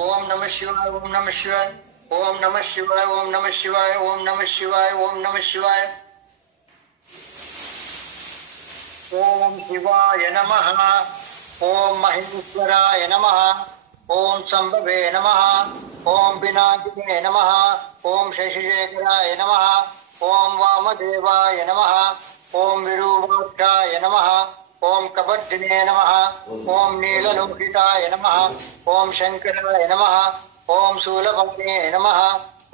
ओम नमः शिवाय ओम नमः शिवाय ओम नमः शिवाय ओम नमः शिवाय ओम नमः शिवाय ओम नमः शिवाय ओम शिवाय नमः ओम महेश्वराय नमः ओम संभवे नमः ओम विनायके नमः ओम शशिशेखराय नमः ओम वामदेवाय नमः ओम विरूपाक्षाय नमः ओम कपर्दिने नमः ओम नीललोहिताय नमः ओम शंकराय नमः ओम शूलपाणे नमः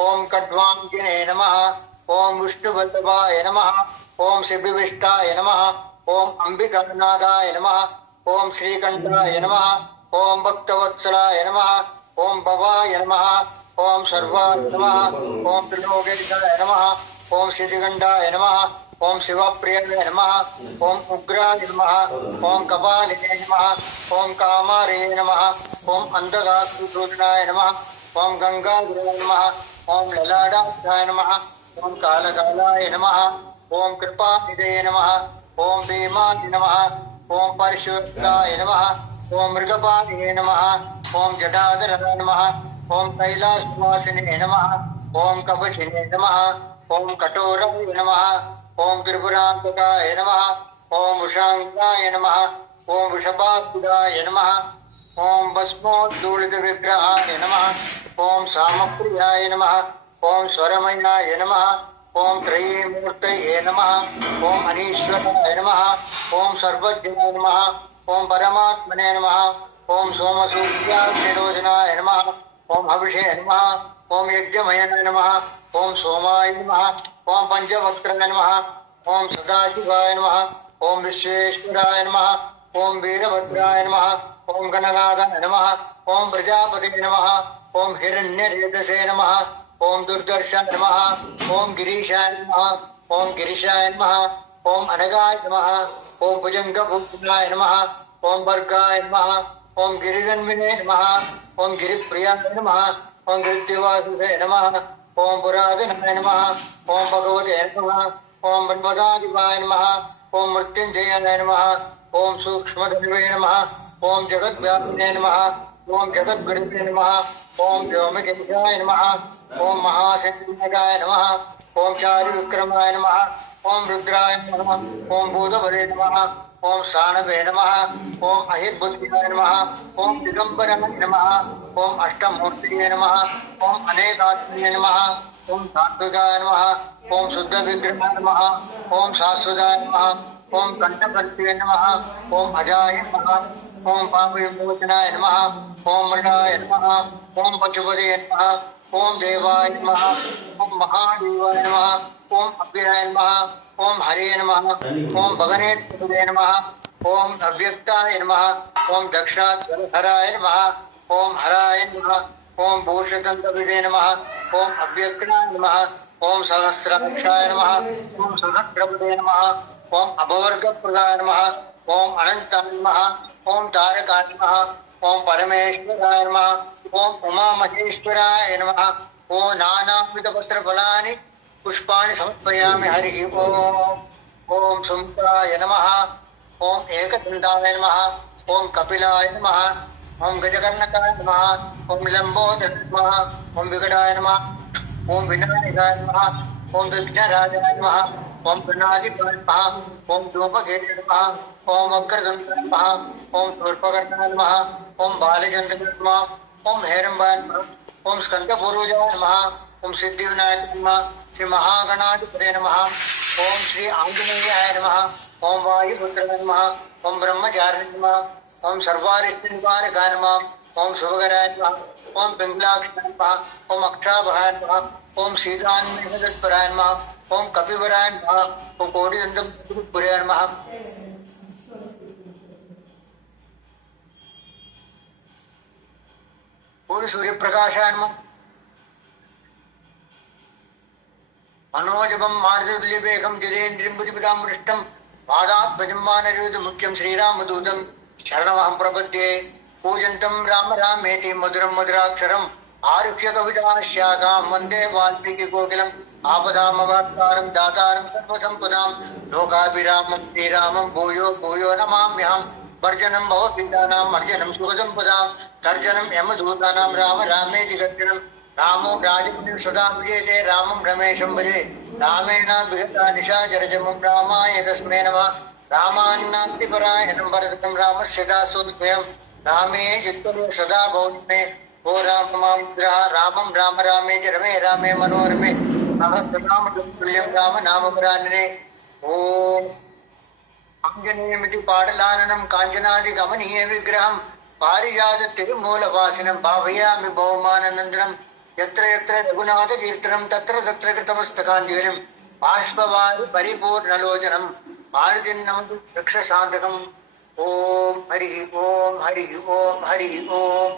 ओम खड्वांगिने नमः ओम विष्णुवल्लभाय नमः ओम शिवविष्टाय नमः ओम अंबिकानाथाय नमः ओम श्रीकंठाय नमः ओम भक्तवत्सलाय नमः ओम भवाय नमः ओम सर्वाय नमः ओम त्रिलोकेशाय नमः ओम सिद्धिगंडाय नमः ओम शिवप्रियाय नमः ओम उग्राय नमः ओम कपालिने नमः ओम कामारे नमः ओम अंधकासुरनाय नमः ओम गंगाधराय नमः ओम ललाटाय नमः ओम कालकालाय नमः ओम कृपानिधे नमः ओम भीमाय नमः ओम परशुराय नमः ओम मृगपालिने नमः ओम जटाधराय नमः ओम कैलासवासिने नमः ओम कवचिने नमः ओम कठोराय नमः ओम त्रिपुरान्तकाय नमः ओम उषांकाय नमः ओम वृषभासुराय नमः ओम भस्मोद्धूलित विग्रहाय नमः ओम सामप्रियाय नमः ओम स्वरमयाय नमः ओम त्रयीमूर्तये नमः ओम अनीश्वराय नमः ओम सर्वज्ञाय नमः ओम परमात्मने नमः ओम सोमसूर्याग्निलोचनाय नमः ओम हविषे नमः ओम यज्ञमयाय नमः ओम सोमाय नमः ओम पंचवक्त्राय नमः ओम सदाशिवाय नमः ओम विश्वेश्वराय नमः ओम वीरभद्राय नमः ओम गणनाथाय नमः ओम प्रजापते नमः ओम हिरण्यरेतसे नमः ओम दुर्दर्शाय नमः ओम गिरीशाय नमः ओम गिरीशाय नमः ओम अनगाय नमः ओम भुजंगभूषणाय नमः ओम वर्गाय नमः ओम गिरिजन्विने नमः ओम गिरिप्रियाय नमः ओम गिरिद्वासुषे नमः ओम पुरातनाय नमः ओम भगवते नमः ओम ब्रह्मदादिवाय नमः ओम मृत्युंजयाय नमः ओम सूक्ष्मधन्वे नमः ओम जगद्व्यापिने नमः ओम जगद्गुरुवे नमः ओम व्योमकेशाय नमः ओम महासेनाय नमः ओम चारुविक्रमाय नमः ओम रुद्राय नमः ओम भूतभरे नमः ओम सानवे नमः ओम अहिर्बुद्धियाय नमः ओम दिगंबराय नमः ओम अष्टमूर्तये नमः ओम अनेकात्मने नमः ओम सात्विकाय नमः ओम शुद्ध विग्रहाय नमः ओम शाश्वताय नमः ओम कंठपत्ये नमः ओम अजाय नमः ओम पापविमोचनाय नमः ओम मृडाय नमः ओम पशुपते नमः ओम देवाय नमः ओम महादेवाय नमः ओम अव्ययाय नमः ओम हरे नमः ओम भगनेत्रे नमः ओम अव्यक्ताय नमः ओम दक्षाधराय नमः ओम हराय नमः ओम भूषतंत्रविदे नमः ओम अव्यक्ताय नमः ओम सहस्राक्षाय नमः ओम सहस्रपदे नमः ओम अभवर्गप्रदाय नमः ओम अनंताय नमः ओम तारकाय नमः ओम परमेश्वराय नमः ओम उमा महेश्वराय नमः ओम नानाविध पत्रफलानि पुष्पाणि समर्पयामि हरि ओम ओम सुमुखाय नमः ओम एकदन्ताय नमः ओम कपिलाय नमः ओम गजकर्णकाय नमः ओम लंबोदराय नमः ओम विकटाय नमः ओम विनायकाय नमः ओम विघ्नराजाय नमः ओम गणाधिपाय नमः ओम धूमकेतवे नमः ओम वक्रतुण्डाय नमः ओम शूर्पकर्णाय नमः ओम बालचन्द्राय नमः ओम हेरम्बाय नमः ओम स्कंदपूर्वजाय नमः ओम सिद्धिविनायकाय नमः श्री महागणाधिपते नमः ओम श्री आंजनेयाय नमः ओम वायुपुत्राय नमः ओम ब्रह्मचारिणे नमः ओम सर्वारिष्टनिवारकाय नमः ओम शुभकराय नमः ओम पिंगलाक्षाय नमः ओम अक्षाभयाय नमः ओम सीतान्मेघतत्पराय नमः ओम कपिवराय नमः ओम कोटिदन्तपुराय नमः पूर्ण सूर्य प्रकाशाय नमः मनोजपम मारुततुल्यवेगं जितेन्द्रियं बुद्धिपदामृष्टं पादात्मजं वानरयूथं मुख्यं श्रीरामदूतं शरणमहं प्रपद्ये पूजन्तं राम रामेति मधुरं मधुराक्षरम् आरुह्य कविताशाखां वन्दे वाल्मीकिकोकिलम् आपदामवाप्तारं दातारं सर्वसम्पदां लोकाभिरामं श्रीरामं भूयो भूयो नमाम्यहम् वर्जनं भवपीडानां वर्जनं सुखसम्पदां తర్జనం యమదూతానాం రామ రామేతి గర్జనం రామో రాజమునిం సదా విజయతే రామం రమేశం భజే రామేణ విహతా నిశాచరజమం రామాయ తస్మే నమః రామాన్నాస్తి పరాయణం భరతం రామస్య దాసోస్మ్యహం రామే చిత్తమే సదా భౌమే ఓ రామ మాముద్రః రామం రామ రామేతి రమే రామే మనోరమే సహస్రనామతుల్యం రామ నామపురాణినే ఓం ఆంజనేయమితి పాటలాననం కాంచనాది గమనీయ విగ్రహం పారిజాత తిరుమూలవాసినం భావయామి భౌమానందనం యత్ర యత్ర రఘునాథ కీర్తనం తత్ర తత్ర కృతమస్తకాంజలిం బాష్పవారి పరిపూర్ణలోచనం భారతిన్నమతి వృక్షశాంతకం ఓం హరి ఓం హరి ఓం హరి ఓం